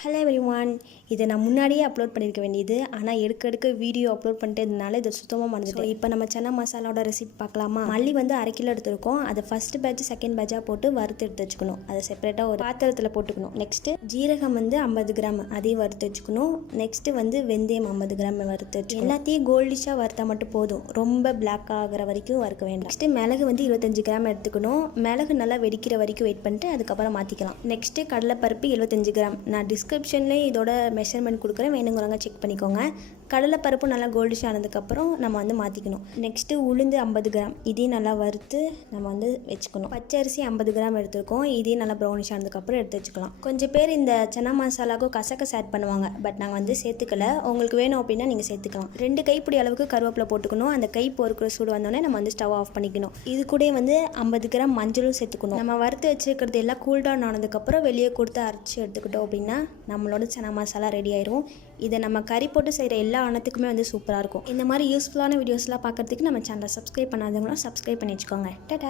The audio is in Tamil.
ஹலோ எவ்ரிவான், இதை நான் முன்னாடியே அப்லோட் பண்ணியிருக்க வேண்டியது. ஆனால் எடுக்க வீடியோ அப்லோட் பண்ணிட்டதுனால இதை சுத்தமாக மறந்துட்டோம். இப்போ நம்ம சன்னா மசாலாவோட ரெசிபி பார்க்கலாமா? மல்லி வந்து 1/2 கிலோ எடுத்துருக்கோம். அதை ஃபஸ்ட்டு பேட்ச் செகண்ட் பேட்சாக போட்டு வறுத்து எடுத்து வச்சுக்கணும். அதை செப்பரேட்டாக ஒரு பாத்திரத்தில் போட்டுக்கணும். நெக்ஸ்ட்டு ஜீரகம் வந்து 50 கிராம் அதையும் வறுத்து வச்சுக்கணும். நெக்ஸ்ட்டு வந்து வெந்தயம் 50 கிராம் வறுத்து வச்சுக்கணும். எல்லாத்தையும் கோல்டிஷாக வறுத்தா மட்டும் போதும், ரொம்ப பிளாக் ஆகிற வரைக்கும் வறுக்க வேண்டாம். நெக்ஸ்ட்டு மிளகு வந்து 25 கிராம் எடுத்துக்கணும். மிளகு நல்லா வெடிக்கிற வரைக்கும் வெயிட் பண்ணிட்டு அதுக்கப்புறம் மாற்றிக்கலாம். நெக்ஸ்ட்டு கடலைப்பருப்பு 75 கிராம். நான் டிஸ்கிரிப்ஷன்லேயே இதோட மெஷர்மெண்ட் கொடுக்குறேன், வேணுங்கிறவங்க செக் பண்ணிக்கோங்க. கடலைப்பருப்பு நல்லா கோல்டிஷ் ஆனதுக்கப்புறம் நம்ம வந்து மாற்றிக்கணும். நெக்ஸ்ட்டு உளுந்து 50 கிராம், இதையும் நல்லா வறுத்து நம்ம வந்து வச்சுக்கணும். பச்சரிசி 50 கிராம் எடுத்துருக்கோம், இதையும் நல்லா ப்ரௌனிஷ் ஆனதுக்கப்புறம் எடுத்து வச்சுக்கலாம். கொஞ்சம் பேர் இந்த சன்னா மசாலாவுக்கும் கசகசா ஆட் பண்ணுவாங்க, பட் நாங்கள் வந்து சேர்த்துக்கல. உங்களுக்கு வேணும் அப்படின்னா நீங்கள் சேர்த்துக்கலாம். 2 கைப்பிடி அளவுக்கு கருவேப்பிலை போட்டுக்கணும். அந்த கை பொறுக்கிற சூடு வந்தோடனே நம்ம வந்து ஸ்டவ் ஆஃப் பண்ணிக்கணும். இது கூட வந்து 50 கிராம் மஞ்சளும் சேர்த்துக்கணும். நம்ம வறுத்து வச்சுக்கிறது எல்லாம் கூல்டவுன் ஆனதுக்கப்புறம் வெளியே கொடுத்து அரைச்சி எடுத்துக்கிட்டோம் அப்படின்னா நம்மளோட சன்னா மசாலா ரெடி ஆயிரும். இதை நம்ம கறி போட்டு செய்கிற எல்லா அன்னத்துக்குமே வந்து சூப்பராக இருக்கும். இந்த மாதிரி யூஸ்ஃபுல்லான வீடியோஸ்லாம் பார்க்குறதுக்கு நம்ம சேனலை சப்ஸ்கிரைப் பண்ணாதவங்களும் சப்ஸ்கிரைப் பண்ணி வச்சுக்கோங்க. டாடா.